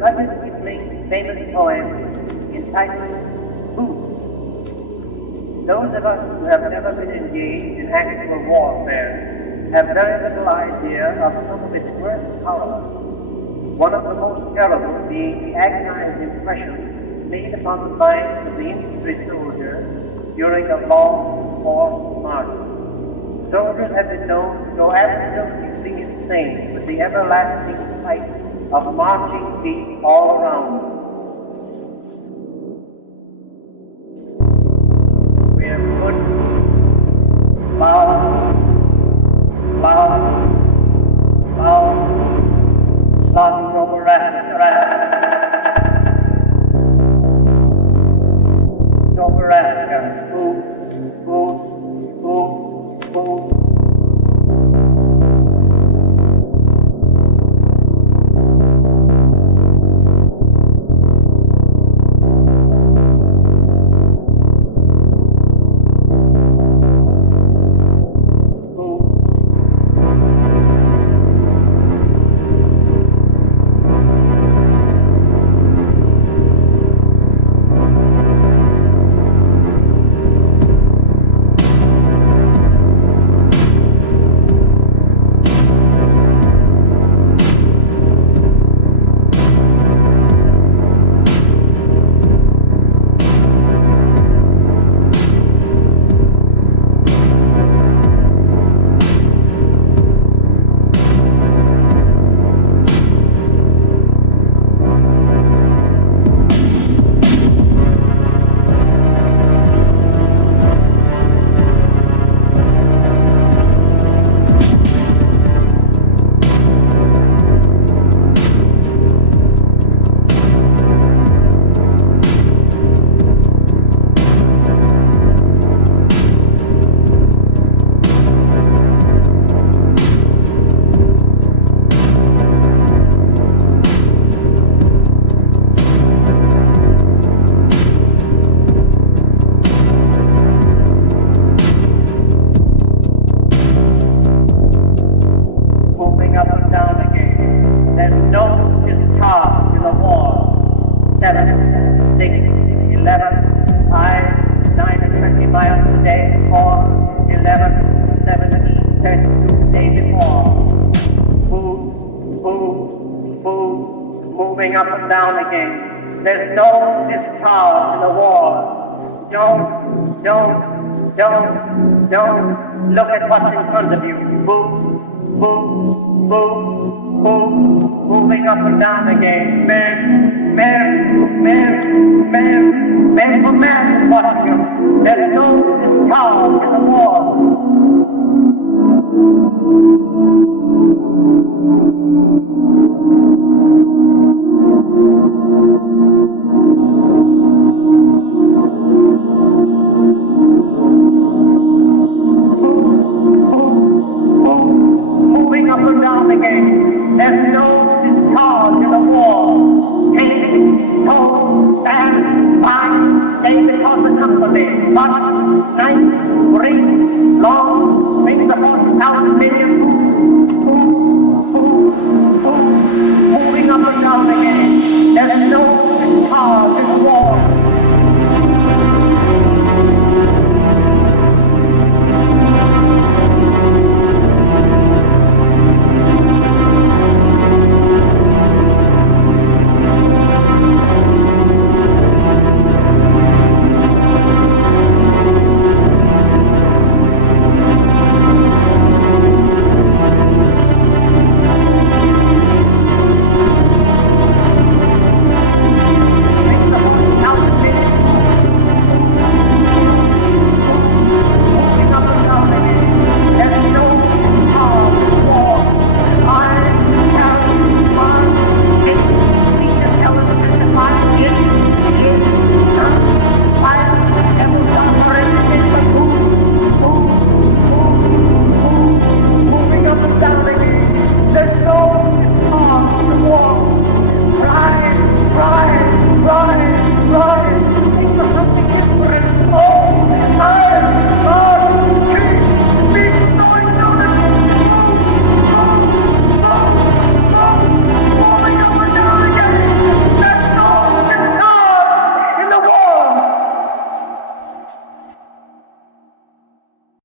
relatively famous poem entitled Food. Those of us who have never been engaged in actual warfare have very little idea of some of its worst horrors. One of the most terrible being the agonized impression made upon the minds of the infantry soldier during a long forced march. Soldiers have been known to go absolutely insane with the everlasting sight of marching feet all around them. We have put loud, slaughter over Africa, food. Don't look at what's in front of you. Moving up and down again. Men for men watching you. There's no calm in the war. Up and down again. There's no cause in the war. Take, hold, stand, fight, stay because the company. But night, great, long, brings the 40,000 million. Moving up and down again. There's no cause